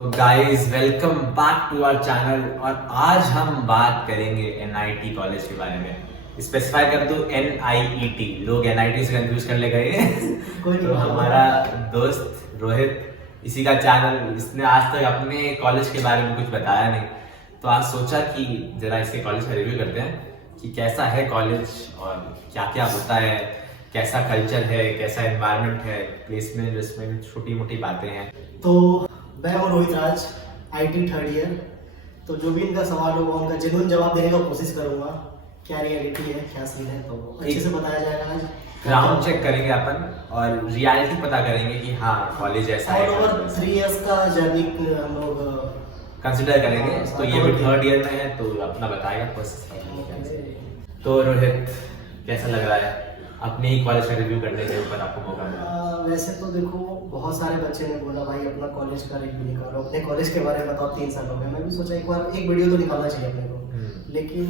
तो guys welcome back to our channel. और आज हम बात करेंगे एनआईटी कॉलेज के बारे में। स्पेसिफाई कर दूं एनआईईटी, लोग एनआईटी से कंफ्यूज कर ले गए तो हमारा दोस्त रोहित, इसी का चैनल, इसने आज तक अपने कॉलेज के बारे में कुछ बताया नहीं। तो आज सोचा कि जरा इसके कॉलेज का रिव्यू करते हैं कि कैसा है कॉलेज और क्या क्या होता है, कैसा कल्चर है, कैसा एनवायरनमेंट है, प्लेसमेंट वेस्टमेंट, छोटी मोटी बातें हैं। तो मैं हूँ Rohit Raj, IT third year. तो जो भी इनका सवाल होगा उनका जेन्युइन जवाब देने का कोशिश करूंगा। क्या रियलिटी है, क्या सीन है, तो अच्छे से बताया जाएगा आज। ग्राउंड चेक करेंगे अपन और रियलिटी पता करेंगे कि हाँ कॉलेज ऐसा है। ऑल ओवर 3 इयर्स का जर्नी हम लोग कंसिडर करेंगे। तो ये भी थर्ड ईयर में है तो अपना बताएगा प्रोसेस। तो रोहित, कैसा लग रहा है अपने ही कॉलेज का रिव्यू करने के ऊपर आपको मौका मिला? वैसे तो देखो, बहुत सारे बच्चे ने बोला भाई अपना कॉलेज का रिव्यू निकालो, अपने कॉलेज के बारे में बताओ। 3 साल हो गए, मैं भी सोचा एक बार एक वीडियो तो निकालना चाहिए अपने को। लेकिन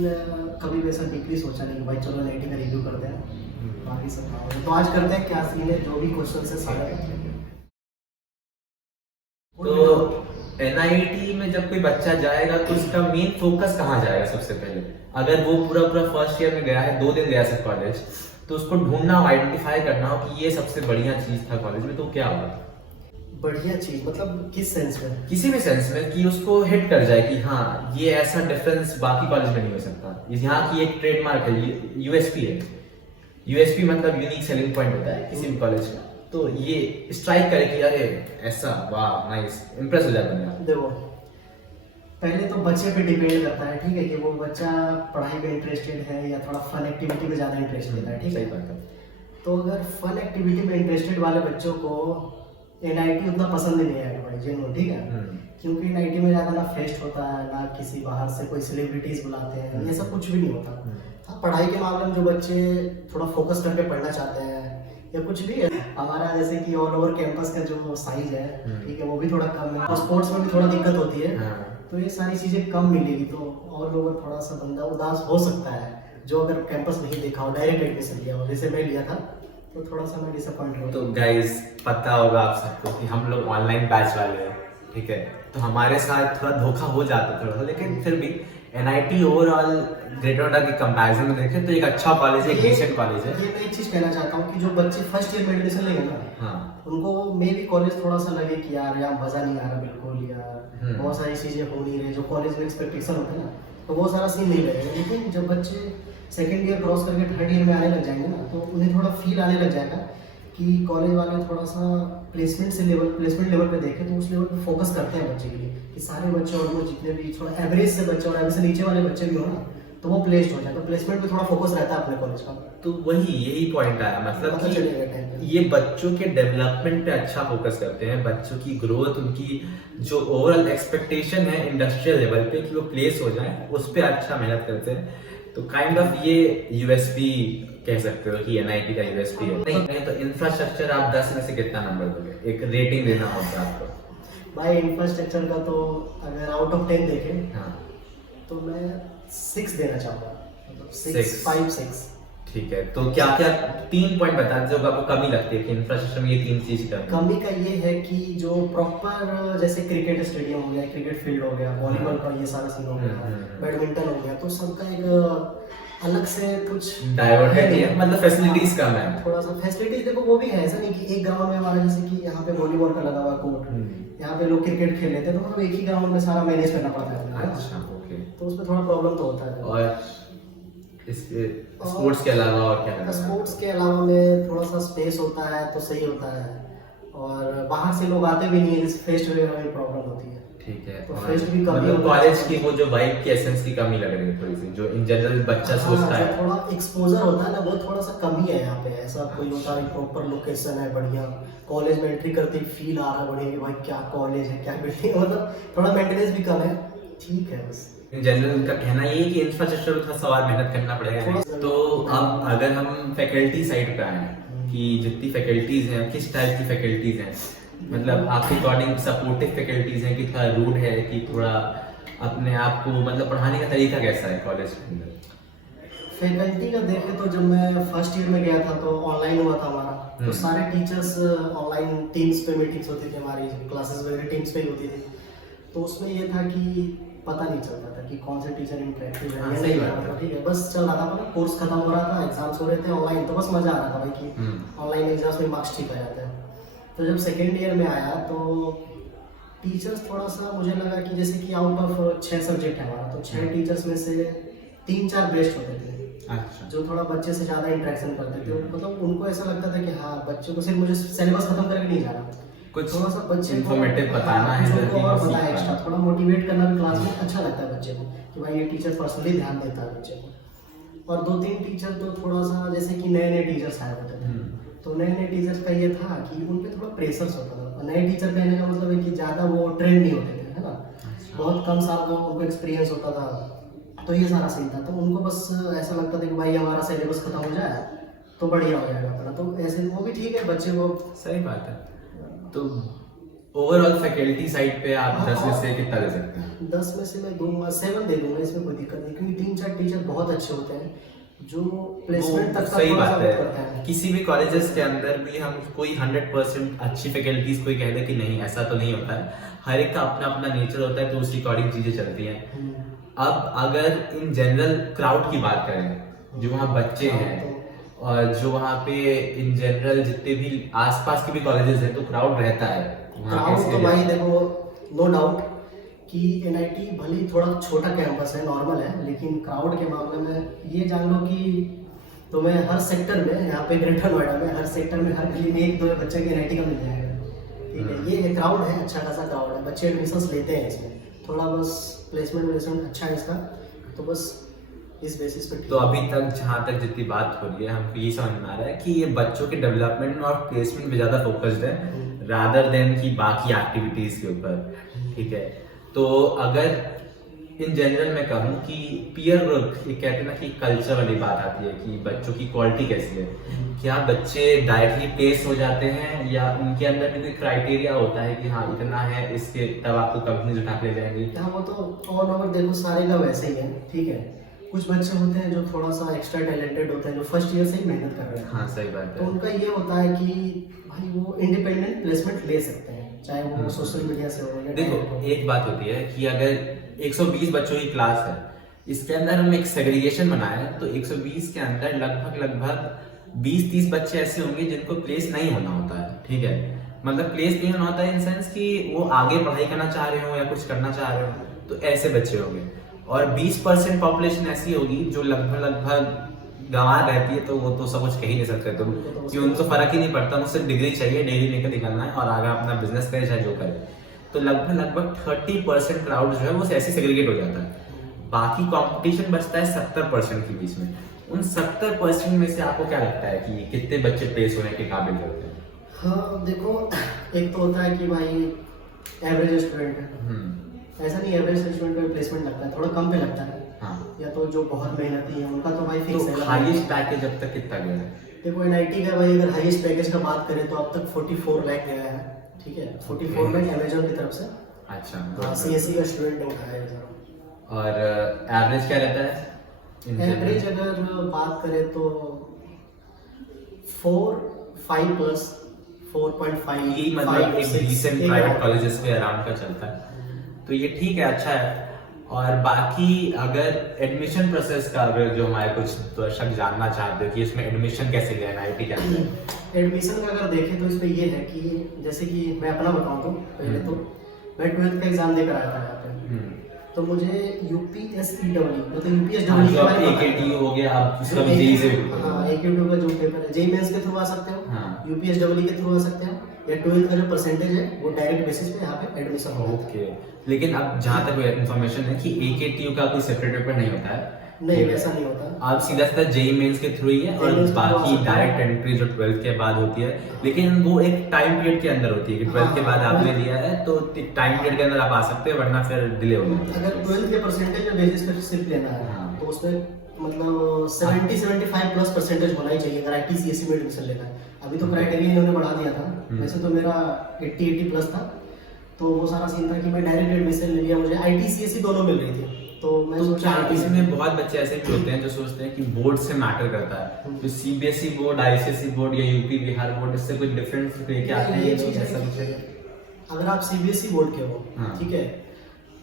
कभी वैसा डीपली सोचा नहीं कि भाई चलो नेगेटिव का रिव्यू करते हैं, बाकी सब काम। तो आज करते हैं क्या सीन है, जो भी क्वेश्चन है सारे। तो एनआईटी में जब कोई बच्चा जाएगा तो उसका मेन फोकस कहाँ जाएगा? सबसे पहले अगर वो पूरा फर्स्ट ईयर में गया है, 2 दिन गया सिर्फ कॉलेज, तो उसको ढूंढना हो, आइडेंटिफाई करना हो कि ये सबसे बढ़िया चीज था कॉलेज में, तो क्या होगा? बढ़िया चीज मतलब किस सेंस में? किसी भी सेंस में कि उसको हिट कर जाए कि हाँ ये ऐसा डिफरेंस बाकी कॉलेज में नहीं हो सकता, यहाँ की एक ट्रेडमार्क है, यूएसपी है। यूएसपी मतलब यूनिक सेलिंग पॉइंट होता है किसी भी कॉलेज का। तो ये स्ट्राइक करे कि अरे ऐसा, वाह नाइस, इंप्रेस हो जाता है। देखो, पहले तो बच्चे पे डिपेंड करता है, ठीक है, कि वो बच्चा पढ़ाई में इंटरेस्टेड है या थोड़ा फन एक्टिविटी में ज़्यादा इंटरेस्टेड है, ठीक है। सही बात है। तो अगर फन एक्टिविटी में इंटरेस्टेड वाले बच्चों को एनआईटी उतना पसंद नहीं आएगा भाई, जेन्युइन, ठीक है। क्योंकि एनआईटी में ज़्यादा ना फेस्ट होता है, ना किसी बाहर से कोई सेलिब्रिटीज़ बुलाते हैं, ये सब कुछ भी नहीं होता। हाँ, पढ़ाई के मामले में जो बच्चे थोड़ा फोकस करके पढ़ना चाहते हैं या कुछ भी है, हमारा जैसे कि ऑल ओवर कैंपस का जो साइज है, ठीक है, वो भी थोड़ा कम है। स्पोर्ट्स में भी थोड़ा दिक्कत होती है। तो ये सारी चीज़ें कम मिलेगी, तो ऑल ओवर थोड़ा सा बंदा उदास हो सकता है जो अगर कैंपस नहीं देखा हो, डायरेक्ट एडमिशन लिया हो, जैसे मैं लिया था, तो थोड़ा सा मैं डिसअपॉइंट हुआ। तो गाइस पता होगा आप सबको कि हम लोग ऑनलाइन बैच वाले हैं, ठीक है, तो हमारे साथ थोड़ा धोखा हो जाता थोड़ा, लेकिन फिर भी एनआईटी ओवरऑल ग्रेटर नोएडा के कंपैरिजन में देखें तो एक अच्छा कॉलेज है, एक डिसेंट कॉलेज है। ये मैं एक चीज़ कहना चाहता हूँ कि जो बच्चे फर्स्ट ईयर में एडमिशन लेंगे ना, हाँ, उनको मे भी कॉलेज थोड़ा सा लगे कि यार यहाँ मज़ा नहीं आ रहा बिल्कुल, यार बहुत सारी चीज़ें हो नहीं रही, जो कॉलेज में एक्सपेक्टेशन होता है ना, तो वो सारा सीन नहीं लगेगा। लेकिन जब बच्चे सेकेंड ईयर क्रॉस करके थर्ड ईयर में आने लग जाएंगे ना, तो उन्हें थोड़ा फील आने लग जाएगा कि कॉलेज वाले थोड़ा सा प्लेसमेंट लेवल पे देखें, तो उस लेवल पे फोकस करते हैं बच्चे के लिए कि सारे बच्चे ऑलमोस्ट जितने भी थोड़ा एवरेज से बच्चे और एवरेज से नीचे वाले बच्चे भी हो ना, तो वो प्लेस्ड हो जाए। तो प्लेसमेंट पे थोड़ा फोकस रहता है अपने कॉलेज का। तो वही यही पॉइंट आया, मतलब कि ये बच्चों के डेवलपमेंट पे अच्छा फोकस करते हैं, बच्चों की ग्रोथ, उनकी जो ओवरऑल एक्सपेक्टेशन है इंडस्ट्रियल लेवल पे कि वो प्लेस हो जाए, उस पर अच्छा मेहनत करते हैं। तो काइंड ऑफ ये यूएसपी कह सकते हो कि एनआईटी का यूएसपी है। नहीं तो इंफ्रास्ट्रक्चर आप 10 में से कितना नंबर दोगे? एक रेटिंग देना होगा आपको भाई इंफ्रास्ट्रक्चर का, तो अगर आउट ऑफ 10 देखें, हाँ, तो मैं 6 देना चाहूँगा, मतलब 6, 5, 6। ठीक है। तो क्या क्या 3 पॉइंट बता दो जो आपको कमी लगती है कि इंफ्रास्ट्रक्चर में ये 3 चीज कमी का ये है कि जो प्रॉपर जैसे क्रिकेट स्टेडियम हो गया, क्रिकेट फील्ड हो गया, वॉलीबॉल का ये सारा सीन हो गया, बैडमिंटन हो गया, तो सबका एक अलग से कुछ डाइवर्टेड है, मतलब फैसिलिटीज कम है। थोड़ा सा फैसिलिटीज देखो वो भी है, ऐसा नहीं कि एक ग्राउंड में हमारा जैसे कि यहाँ पे वॉलीबॉल का लगा हुआ कोर्ट, यहाँ पे लोग क्रिकेट खेल लेते हैं, तो मतलब एक ही ग्राउंड में सारा मैनेज करना पड़ता है। अच्छा, ओके। तो उसमें थोड़ा प्रॉब्लम तो होता है। और इसके स्पोर्ट्स के अलावा और क्या करना है? स्पोर्ट्स के अलावा में थोड़ा सा स्पेस होता है तो सही होता है, और बाहर से लोग आते भी नहीं है, इस फेस्ट वगैरह में प्रॉब्लम होती है, ठीक है। तो फेस्ट भी कम, मतलब कॉलेज की वो जो वाइब की एसेंस की कमी लग रही है थोड़ी सी, जो इन जनरल बच्चा सोचता है, थोड़ा एक्सपोजर होता है ना, वो थोड़ा सा कमी है यहाँ पे। ऐसा कोई होता है प्रॉपर लोकेशन है बढ़िया, कॉलेज में एंट्री करते ही फील आ रहा है बढ़िया कि भाई क्या कॉलेज है, क्या बिल्डिंग, मतलब थोड़ा मेंटेनेंस भी कम है, ठीक है। बस इन जनरल उनका कहना ये है कि इंफ्रास्ट्रक्चर पर थोड़ा सवाल मेहनत करना पड़ेगा। तो अब अगर हम फैकल्टी साइड पे आए कि जितनी फैकल्टीज हैं, किस टाइप की फैकल्टीज हैं, मतलब आपके अकॉर्डिंग सपोर्टिव फैकल्टीज हैं कि थोड़ा रूड है, कि थोड़ा अपने आप को मतलब पढ़ाने का तरीका कैसा है कॉलेज के अंदर? फैकल्टी का देखें तो जब मैं फर्स्ट ईयर में गया था तो ऑनलाइन हुआ था हमारा, तो सारे टीचर्स ऑनलाइन टीम्स पे मीटिंग्स होती थी, हमारी क्लासेस वगैरह टीम्स पे ही होती थी। तो उसमें ये था कि पता नहीं चलता था कि कौन से टीचर इंटरेक्टिव है हाँ, या सही नहीं बात है, है। मतलब ठीक है बस चल रहा था अपना, कोर्स खत्म हो रहा था, एग्जाम्स हो रहे थे ऑनलाइन, तो बस मजा आ रहा था भाई कि ऑनलाइन एग्जाम्स में मार्क्स ठीक आ जाते हैं। तो जब सेकेंड ईयर में आया तो टीचर्स थोड़ा सा मुझे लगा कि जैसे कि आउट ऑफ 6 सब्जेक्ट है हमारा, तो 6 टीचर्स में से 3-4 बेस्ट होते थे, अच्छा। जो थोड़ा बच्चे से ज़्यादा इंटरेक्शन करते थे, मतलब उनको ऐसा लगता था कि हाँ बच्चों को सिर्फ मुझे सिलेबस खत्म करके नहीं जाना, कुछ थोड़ा सा बच्चे को informative बताना है कुछ ताकि उनको वो और सीख बताएं पाए। एक्स्ट्रा, थोड़ा मोटिवेट करना भी क्लास में अच्छा लगता है बच्चे को कि भाई ये टीचर पर्सनली ध्यान देता है बच्चे को। और 2-3 टीचर तो थोड़ा सा जैसे कि नए नए टीचर्स आए होते थे, तो नए नए टीचर्स का ये था कि उन पे थोड़ा प्रेशर्स होता था, और नए टीचर कहने का मतलब है कि ज़्यादा वो ट्रेंड नहीं होते थे, है ना, बहुत कम साल का उनको एक्सपीरियंस होता था, तो ये सारा सीन था। तो उनको बस ऐसा लगता था कि भाई हमारा सिलेबस खत्म हो जाए तो बढ़िया हो जाएगा अपना, तो ऐसे वो भी ठीक है बच्चे को। सही बात है। तो ओवरऑल फैकल्टी साइड पे आप 10 में से कितना दे सकते हैं? 10 में से मैं दूंगा 7 दे दूंगा, इसमें कोई दिक्कत नहीं, क्योंकि 3-4 टीचर बहुत अच्छे होते हैं जो प्लेसमेंट तक का सही थोड़ा सा बात वो करते है। हैं। किसी भी कॉलेजेस के अंदर भी हम कोई 100% अच्छी फैकल्टीज कोई कह दे कि नहीं, ऐसा तो नहीं होता है। हर एक का अपना अपना नेचर होता है, तो उसकी अकॉर्डिंग चीजें चलती हैं। अब अगर इन जनरल क्राउड की बात करें, जो वहाँ बच्चे हैं और जो वहाँ पे इन जनरल जितने भी आसपास के भी कॉलेजेस हैं, तो क्राउड रहता है वहाँ क्राउड के तो area भाई में। देखो नो डाउट कि एनआईटी भले ही थोड़ा छोटा कैंपस है, नॉर्मल है, लेकिन क्राउड के मामले में ये जान लो कि तुम्हें हर सेक्टर में, यहाँ पे ग्रेटर नोएडा में हर सेक्टर में हर गली में 1-2 बच्चे के एनआईटी का मिल जाएगा, ठीक है। ये क्राउड है, अच्छा खासा क्राउड है, बच्चे एडमिशन्स लेते हैं इसमें, थोड़ा बस प्लेसमेंट अच्छा है इसका, तो बस इस बेसिस पे ठीक तो है। अभी तक जहाँ तक जितनी बात हो रही है, हमको ये समझ में आ रहा है कि ये बच्चों के डेवलपमेंट में और प्लेसमेंट में ज़्यादा फोकस्ड है रादर देन की बाकी एक्टिविटीज के ऊपर, ठीक है। तो अगर इन जनरल मैं कहूँ कि पीयर ग्रुप, ये कहते हैं ना कि कल्चर वाली बात आती है कि बच्चों की क्वालिटी कैसी है, क्या बच्चे डायरेक्टली प्लेस हो जाते हैं या उनके अंदर भी कोई क्राइटेरिया होता है कि हाँ इतना है इसके तब आपको कंपनीज उठा के ले जाएंगी? हाँ वो तो ऑल ओवर देखो सारे का वैसे ही है, ठीक है। कुछ बच्चे होते हैं जो थोड़ा सा एक्स्ट्रा टैलेंटेड होते हैं, जो फर्स्ट ईयर से ही मेहनत कर रहे हैं, हाँ सही बात तो है। उनका ये होता है कि भाई वो इंडिपेंडेंट प्लेसमेंट ले सकते हैं, चाहे वो सोशल मीडिया से हो या देखो talent हो। एक बात होती है कि अगर 120 बच्चों की क्लास है, इसके अंदर हम एक सेग्रीगेशन बनाए तो 120 के अंदर लगभग 20-30 बच्चे ऐसे होंगे जिनको प्लेस नहीं होना होता है, ठीक है। मतलब प्लेस नहीं होना होता है इन सेंस कि वो आगे पढ़ाई करना चाह रहे हो या कुछ करना चाह रहे हो, तो ऐसे बच्चे होंगे। और 20% पॉपुलेशन ऐसी होगी जो लगभग गंवार रहती है, तो वो तो सब कुछ कह ही नहीं सकते तुम कि उनको फर्क ही नहीं पड़ता, उनको सिर्फ डिग्री चाहिए, डिग्री लेकर निकलना है और आगे अपना बिजनेस करे चाहे जो करे। तो लगभग 30% क्राउड जो है वो ऐसे सेग्रीगेट हो जाता है। बाकी कंपटीशन बचता है 70% के बीच में। उन 70% में से आपको क्या लगता है कि कितने बच्चे प्लेस होने के काबिल होते हैं? हाँ देखो, एक तो होता है कि भाई एवरेज स्टूडेंट है, ऐसा नहीं एवरेज स्टूडेंट पे प्लेसमेंट लगता है, थोड़ा कम पे लगता है, हाँ। या तो जो बहुत मेहनती है उनका तो भाई फिक्स तो है। हाईएस्ट पैकेज अब तक कितना गया है? देखो एनआईटी का भाई अगर हाईएस्ट पैकेज का बात करें तो अब तक 44 लाख गया है, ठीक है। 44 लाख अमेजोन की तरफ से, अच्छा। सीएससी का स्टूडेंट ने उठाया है जरा। और एवरेज क्या रहता है? एवरेज अगर बात करें तो 4-5 प्लस 4.5 यही मतलब एक 5-6 डिसेंट प्राइवेट कॉलेजेस के अराउंड का चलता है, तो ये ठीक है, अच्छा है। और बाकी अगर एडमिशन प्रोसेस का अगर जो हमारे कुछ दर्शक जानना चाहते हो कि इसमें एडमिशन कैसे लिया एनआईटी के अंदर? एडमिशन का अगर देखें तो इसमें ये है कि जैसे कि मैं अपना बताऊं तो पहले तो मैं 12th का एग्जाम देकर आया था यहाँ पे, तो मुझे यूपीएसईडब्ल्यू मतलब यूपीएसडब्ल्यू के बारे में पता एकेटी है। हो गया, आप उसका भी जेई से भी हाँ AQ2 का जो पेपर है, जेई मेंस के थ्रू आ सकते हो, हाँ। यूपीएसडब्ल्यू के थ्रू आ सकते हो, या 12th का जो परसेंटेज है वो डायरेक्ट बेसिस पे यहाँ पे एडमिशन होगा। ओके। लेकिन अब जहाँ तक इन्फॉर्मेशन है कि एकेटीयू का कोई सेपरेट पेपर नहीं होता है, नहीं वैसा नहीं होता, आप सीधा सीधा जेई मेंस के थ्रू ही है और JEE मेंस के थ्रू बाकी आ सकते डायरेक्ट हैं। एंट्री जो 12th के बाद होती है, लेकिन वो एक टाइम पीरियड के अंदर होती है कि 12th के बाद आपने लिया है तो टाइम पीरियड के अंदर आप आ सकते हैं, वरना फिर डिले हो जाता है। अगर 12th के परसेंटेज बेसिस पे सिर्फ लेना है हाँ। तो उसमें मतलब 70-75 प्लस परसेंटेज होना ही चाहिए अगर ITCSE में एडमिशन लेना है। अभी तो क्राइटेरिया इन्होंने बढ़ा दिया था, वैसे तो मेरा 80 प्लस था, तो वो सारा सीन था कि मैं डायरेक्ट एडमिशन ले लिया, मुझे ITCSE दोनों मिल रही थी, तो मैं तो सोचा इसमें बहुत बच्चे ऐसे भी होते हैं जो सोचते हैं कि बोर्ड से मैटर करता है, तो सीबीएसई बोर्ड, आईसीएसई बोर्ड या यूपी बिहार बोर्ड इससे कोई डिफरेंस लेके आते हैं ये ये चीज़ लोग है ऐसा कि कुछ? अगर आप CBSE बोर्ड के हो, हाँ। ठीक है,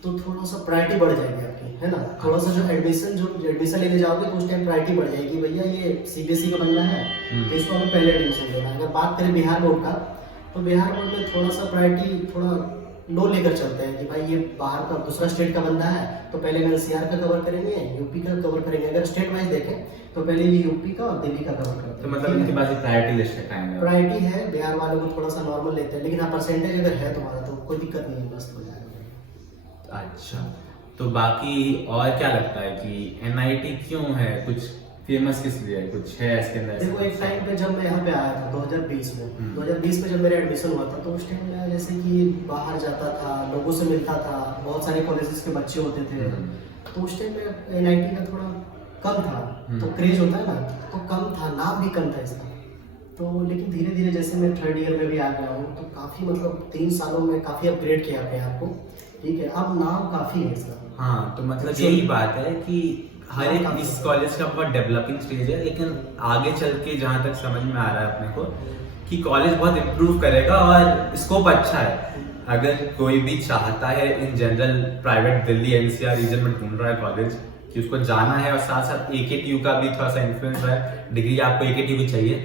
तो थोड़ा सा प्रायोरिटी बढ़ जाएगी आपकी, है ना। थोड़ा सा जो एडमिशन लेने जाओगे तो उस टाइम प्रायोरिटी बढ़ जाएगी, भैया ये सीबीएसई का बनना है तो इसको हमें पहले एडमिशन देना है। अगर बात करें बिहार बोर्ड का, तो बिहार बोर्ड में थोड़ा सा प्रायोरिटी थोड़ा लो लेकर चलते हैं कि भाई ये बाहर का दूसरा स्टेट का बंदा है तो पहले एनसीआर का कवर करेंगे, यूपी का कवर करेंगे। अगर स्टेट वाइज देखें तो पहले ये यूपी का और दिल्ली का कवर करते हैं। तो मतलब इनके पास प्रायोरिटी लिस्ट है, प्रायोरिटी है। बिहार वालों को थोड़ा सा नॉर्मल लेते हैं, लेकिन हाँ परसेंटेज अगर है तुम्हारा तो कोई दिक्कत नहीं है, मस्त हो जाएगा। अच्छा, तो बाकी और क्या लगता है कि एनआईटी क्यों है, कुछ फेमस किस लिए है, कुछ है इसके अंदर? देखो एक टाइम पे जब मैं यहाँ पे आया था 2020 में, 2020 में जब मेरा एडमिशन हुआ था तो उस टाइम मैं जैसे कि बाहर जाता था, लोगों से मिलता था, बहुत सारे कॉलेजेस के बच्चे होते थे, तो उस टाइम में एनआईटी का थोड़ा कम था, तो क्रेज होता है ना, तो कम था, नाम भी कम था इसका। तो लेकिन धीरे धीरे जैसे मैं थर्ड ईयर में भी आ गया हूँ तो काफ़ी मतलब 3 सालों में काफ़ी अपग्रेड किया अपने आप को, ठीक है, अब नाम काफ़ी है इसका। हाँ, तो मतलब यही बात है कि हर एक इस कॉलेज का बहुत डेवलपिंग स्टेज है, लेकिन आगे चल के जहाँ तक समझ में आ रहा है अपने को कि कॉलेज बहुत इम्प्रूव करेगा और स्कोप अच्छा है। अगर कोई भी चाहता है in general private Delhi NCR region में ढूंढ रहा है कॉलेज कि उसको जाना है और साथ साथ AKTU का भी थोड़ा सा इन्फ्लुएंस है, डिग्री आपको AKTU की चाहिए,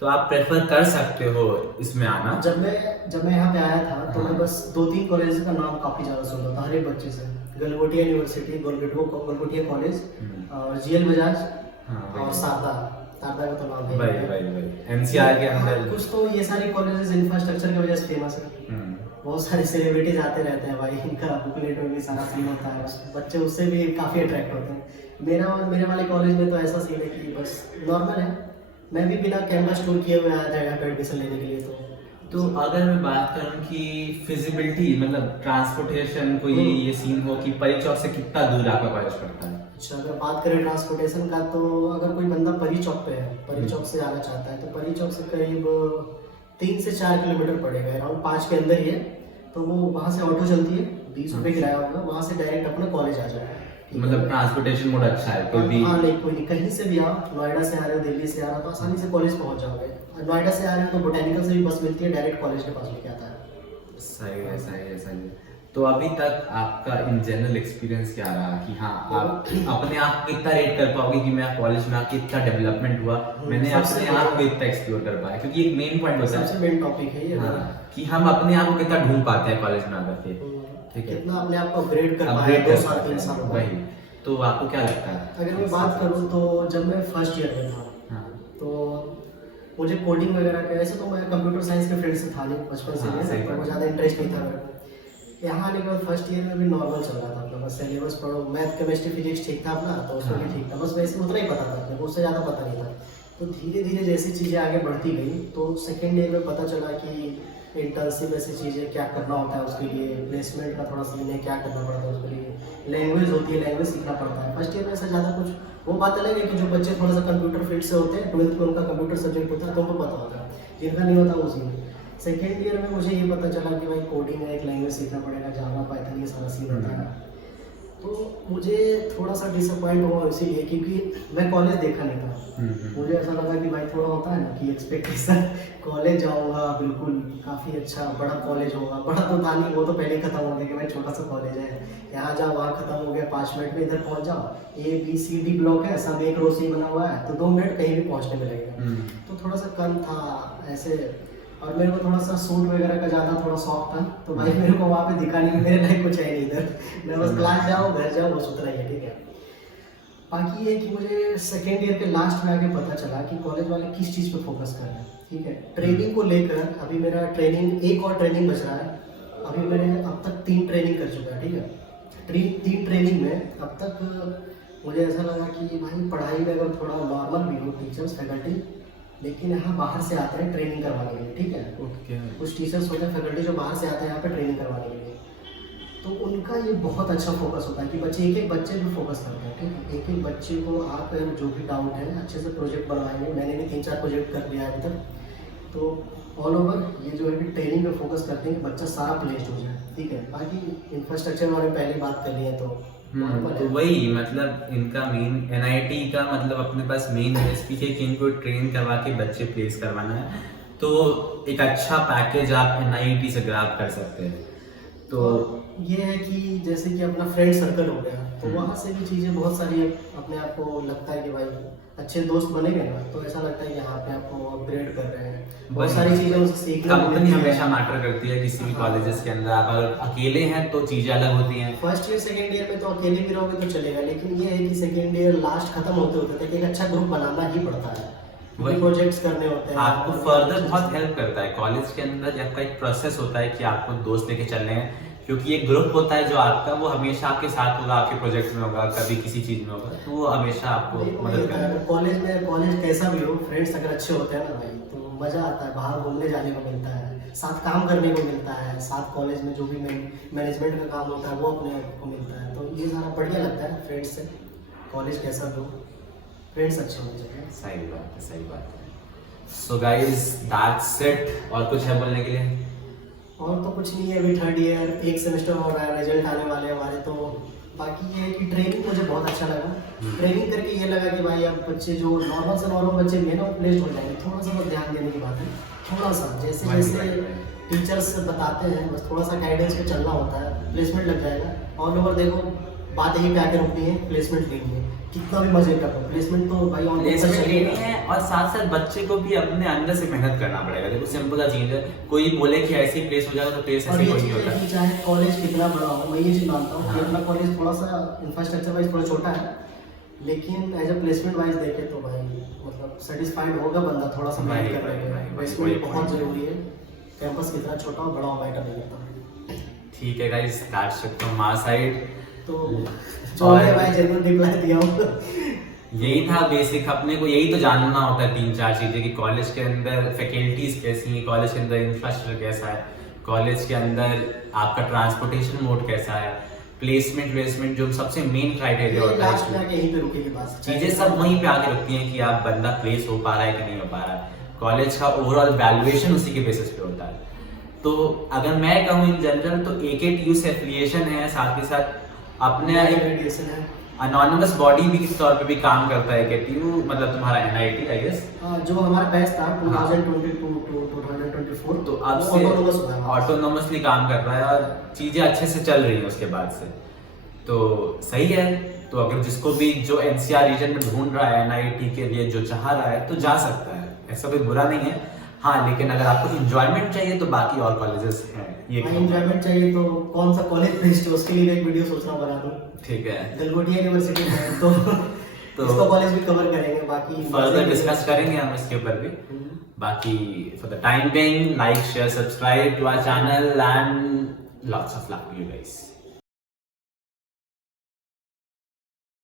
तो आप प्रेफर कर सकते हो इसमें आना। जब मैं यहाँ पे आया था तो मैं बस 2-3 कॉलेज का नाम काफ़ी ज़्यादा सुनता था हर एक बच्चे से। गलगोटिया यूनिवर्सिटी, गलगोटिया कॉलेज और GL बजाज और सारदा का तो नाम है भाई एनसीआर के अंदर कुछ। तो ये सारी कॉलेजेस इंफ्रास्ट्रक्चर की वजह से फेमस है, बहुत सारे सेलिब्रिटीज आते रहते हैं भाई, इनका बुकलेट में भी सारा सीन होता है, बच्चे उससे भी काफ़ी अट्रैक्ट होते हैं। मेरे वाले कॉलेज में तो ऐसा सीन है कि बस नॉर्मल है, मैं भी बिना कैंपस टूर किए हुए आया था यहाँ पे एडमिशन लेने के लिए। तो अगर मैं बात करूँ कि फिजिबिलिटी मतलब ट्रांसपोर्टेशन को ये सीन हो कि परी चौक से कितना दूर आपका कॉलेज पड़ता है? अच्छा, अगर बात करें ट्रांसपोर्टेशन का तो अगर कोई बंदा परी चौक पे है, परी चौक से आना चाहता है तो परी चौक से करीब 3 से 4 किलोमीटर पड़ेगा, अराउंड 5 के अंदर ही है। तो वो वहाँ से ऑटो चलती है, 20 रुपये किराया होगा, वहाँ से डायरेक्ट अपना कॉलेज आ जाएगा। मतलब ट्रांसपोर्टेशन मोड अच्छा है, कोई भी हाँ नहीं कोई नहीं, कहीं से भी आओ, नोएडा से आ रहे हो, दिल्ली से आ रहे हो तो आसानी से कॉलेज पहुँच जाओगे। नोएडा से आ रहे हो तो बोटेनिकल से भी बस मिलती है, डायरेक्ट कॉलेज के पास लेके आता है। सही है। तो अभी तक आपका इन जनरल एक्सपीरियंस क्या रहा कि हाँ आप अपने आप को कितना रेट कर पाओगे कि मैं कॉलेज में आके कितना डेवलपमेंट हुआ, मैंने अपने आप को इतना एक्सप्लोर कर पाया, क्योंकि एक मेन पॉइंट होता है, सबसे मेन टॉपिक है ये कि हम अपने आप को कितना ढूंढ पाते हैं कॉलेज में आकर के, ठीक है, कितना अपने आप को अपग्रेड कर पाए 2 साल 3 साल वही। तो आपको क्या लगता है? अगर मैं बात करूँ तो जब मैं फर्स्ट ईयर में था तो मुझे कोडिंग वगैरह का, ऐसे तो मैं कंप्यूटर साइंस के फील्ड से था नहीं बचपन से, तो ज़्यादा इंटरेस्ट नहीं था मेरे को। यहाँ आने के बाद फर्स्ट ईयर में भी नॉर्मल चल रहा था अपना, बस सिलेबस पढ़ो, मैथ केमिस्ट्री फिजिक्स ठीक था अपना, तो उसमें भी ठीक था, बस वैसे उतना ही पता था अपने को, उससे ज़्यादा पता नहीं था। तो धीरे धीरे जैसी चीज़ें आगे बढ़ती गई तो सेकेंड ईयर में पता चला कि इंटर्नशिप ऐसी चीज़ें क्या करना होता है, उसके लिए प्लेसमेंट का थोड़ा सीन है, क्या करना पड़ता है उसके लिए, लैंग्वेज होती है, लैंग्वेज सीखना पड़ता है। फर्स्ट ईयर में ऐसा ज़्यादा कुछ, वो बात अलग है कि जो बच्चे थोड़ा सा कंप्यूटर फील्ड से होते हैं, 12th में उनका कंप्यूटर सब्जेक्ट होता है तो उनको पता होता है, जिनका नहीं होता वो सीन। सेकेंड ईयर में मुझे ये पता चला कि भाई कोडिंग है, एक लैंग्वेज सीखना पड़ेगा, जावा पाइथन, ये सारा सीन होता है। तो मुझे थोड़ा सा डिसअपॉइंट हुआ इसीलिए क्योंकि मैं कॉलेज देखा नहीं था। मुझे ऐसा लगा कि भाई थोड़ा होता है ना कि एक्सपेक्टेशन, कॉलेज जाऊँगा बिल्कुल काफ़ी अच्छा बड़ा कॉलेज होगा, बड़ा तो था नहीं, वो तो पहले ही खत्म हो गया कि भाई छोटा सा कॉलेज है, यहाँ जाओ वहाँ खत्म हो गया, 5 मिनट में इधर पहुँच जाओ, ABCD ब्लॉक है, सब एक रो से ही बना हुआ है, तो 2 मिनट कहीं भी पहुँचने में लगेगा। तो थोड़ा सा कम था ऐसे, और मेरे को थोड़ा सा सूट वगैरह का ज़्यादा थोड़ा शौक था, तो भाई मेरे को वहाँ पे दिखा नहीं, मेरे लाइक कुछ है नहीं इधर, मैं बस क्लास जाओ घर जाओ बस उतना ही है, ठीक है। बाकी ये कि मुझे सेकेंड ईयर के लास्ट में आके पता चला कि कॉलेज वाले किस चीज़ पे फोकस कर रहे हैं, ठीक है। ट्रेनिंग को लेकर अभी मेरा ट्रेनिंग, एक और ट्रेनिंग बच रहा है, अभी मैंने अब तक 3 ट्रेनिंग कर चुका है, ठीक है। 3 ट्रेनिंग में अब तक मुझे ऐसा लगा कि भाई पढ़ाई में अगर थोड़ा नॉर्मल भी हो टीचर्स फैकल्टी, लेकिन यहाँ बाहर से आते हैं ट्रेनिंग करवाने के लिए, ठीक है। कुछ टीचर्स होते हैं फैकल्टी जो बाहर से आते हैं यहाँ पे ट्रेनिंग करवाने के लिए, तो उनका ये बहुत अच्छा फोकस होता है कि बच्चे एक बच्चे पे फोकस करते हैं, ठीक है। एक बच्चे को आप जो भी डाउट है अच्छे से प्रोजेक्ट बनवाएंगे, मैंने भी 3-4 प्रोजेक्ट कर लिया है अभी तक, तो ऑल ओवर ये जो है ट्रेनिंग पे फोकस करते हैं बच्चा सारा प्लेस्ड हो जाए, ठीक है। बाकी इंफ्रास्ट्रक्चर बारे में पहले बात कर ली है तो वही मतलब इनका मेन एनआईटी का मतलब अपने पास मेन यूएसपी है कि इनको ट्रेन करवा के बच्चे प्लेस करवाना है, तो एक अच्छा पैकेज आप एनआईटी से ग्रैब कर सकते हैं। तो ये है कि जैसे कि अपना फ्रेंड सर्कल हो गया, तो हम्म। वहाँ से भी चीज़ें बहुत सारी अपने आप को लगता है कि भाई अच्छे दोस्त बनेंगे ना, तो ऐसा लगता है कि हाँ अपने आप को अपग्रेड कर रहे हैं, बहुत सारी चीज़ें उनसे सीखने को कंपनी मिलती है। हमेशा मैटर करती है किसी भी हाँ। कॉलेजेस के अंदर। आप अगर अकेले हैं तो चीजें अलग होती हैं। फर्स्ट ईयर सेकेंड ईयर में तो अकेले भी रहोगे तो चलेगा, लेकिन ये है कि सेकेंड ईयर लास्ट खत्म होते होते तक एक अच्छा ग्रुप बनाना ही पड़ता है, वही। प्रोजेक्ट्स करने होते हैं आपको और फर्दर बहुत हेल्प करता है कॉलेज के अंदर। आपका एक प्रोसेस होता है कि आपको दोस्त लेके चलने हैं, क्योंकि एक ग्रुप होता है जो आपका, वो हमेशा आपके साथ होगा, आपके प्रोजेक्ट में होगा, कभी किसी चीज में होगा, तो वो हमेशा आपको मदद करेगा। कॉलेज में, कॉलेज कैसा भी हो, फ्रेंड्स अगर अच्छे होते हैं ना भाई, तो मजा आता है, बाहर घूमने जाने को मिलता है, साथ काम करने को मिलता है, साथ कॉलेज में जो भी मैनेजमेंट का काम होता है वो अपने को मिलता है, तो ये सारा बढ़िया लगता है फ्रेंड्स से। कॉलेज कैसा भी हो, फ्रेंड्स अच्छे होने चाहिए। सही बात है, सही बात है। So guys that's it. और कुछ है बोलने के लिए? और तो कुछ नहीं है, अभी थर्ड ईयर एक सेमेस्टर हो रहा है, रिजल्ट आने वाले हैं हमारे, तो बाकी ये है कि ट्रेनिंग मुझे बहुत अच्छा लगा। ट्रेनिंग करके ये लगा कि भाई अब बच्चे जो नॉर्मल से नॉर्मल बच्चे भी है ना, प्लेस्ड हो जाएंगे, थोड़ा सा बस ध्यान देने की बात है, थोड़ा सा जैसे जैसे टीचर्स बताते हैं बस थोड़ा सा गाइडेंस पे चलना होता है, प्लेसमेंट लग जाएगा। ऑल ओवर देखो बात यही पे आके रुकनी है, प्लेसमेंट लेनी है, कितना भी मजे कर लो, प्लेसमेंट तो भाई ऑन प्लेसमेंट लेनी है, और साथ साथ बच्चे को भी अपने अंदर से मेहनत करना पड़ेगा। देखो सिंपल सा चीज है, कोई बोले कि ऐसे ही प्लेस हो जाएगा तो प्लेस और ऐसे ये कोई चीज़ नहीं है होता। कि चाहे कॉलेज कितना बड़ा हो, मैं ये चीज़ मानता हूँ कि हाँ। अपना कॉलेज थोड़ा सा इंफ्रास्ट्रक्चर वाइज थोड़ा छोटा है, लेकिन एज अ प्लेसमेंट वाइज देखे तो भाई मतलब सेटिस्फाइड होगा बंदा थोड़ा सा मेहनत कर रहे हैं। प्लेसमेंट बहुत जरूरी है, कैंपस कितना छोटा हो बड़ा हो मैटर नहीं करता। ठीक है guys, that's it from my side. तो जो है भाई जरूर रिप्लाई दिया हूँ। यही था बेसिक, अपने को यही तो जानना होता है, 3-4 चीजें कि कॉलेज के अंदर फैकल्टीज कैसी हैं, कॉलेज के अंदर इंफ्रास्ट्रक्चर कैसा है, कॉलेज के अंदर आपका ट्रांसपोर्टेशन मोड कैसा है, प्लेसमेंट जो सबसे मेन क्राइटेरिया होता लास्ट में है। आके यहीं पे रुकेगी बात, चीजें सब वहीं पे आके रुकती हैं कि आप बंदा प्लेस हो पा रहा है कि नहीं हो पा रहा है। कॉलेज का ओवरऑल वैल्यूएशन उसी के बेसिस पे होता है। तो अगर मैं कहूँ इन जनरल तो AKTU से एफिलिएशन है, साथ ही साथ अपने रेडिएशन है। अनोनिमस बॉडी भी किस तौर पे भी काम करता है AKTU, मतलब तुम्हारा NIT आई गेस। जो हमारा बैच था 2022 टू 2024, तो अब से ऑटोनोमसली काम कर रहा है और चीजें अच्छे से चल रही हैं उसके बाद से, तो सही है। तो अगर जिसको भी जो NCR रीजन में ढूंढ रहा है NIT के लिए, जो चाह रहा है तो जा सकता है, ऐसा कोई बुरा नहीं है। हाँ, लेकिन अगर आपको इंजॉयमेंट चाहिए तो बाकी और कॉलेजेस हैं। ये एंजॉयमेंट चाहिए तो कौन सा कॉलेज बेस्ट है, उसके लिए एक वीडियो सोचना बना दूं। ठीक है, गलगोटिया यूनिवर्सिटी में तो इसका कॉलेज भी कवर करेंगे, बाकी फर्दर डिस्कस करेंगे हम इसके ऊपर भी। बाकी for the time being, like share subscribe to our channel and lots of love to you guys.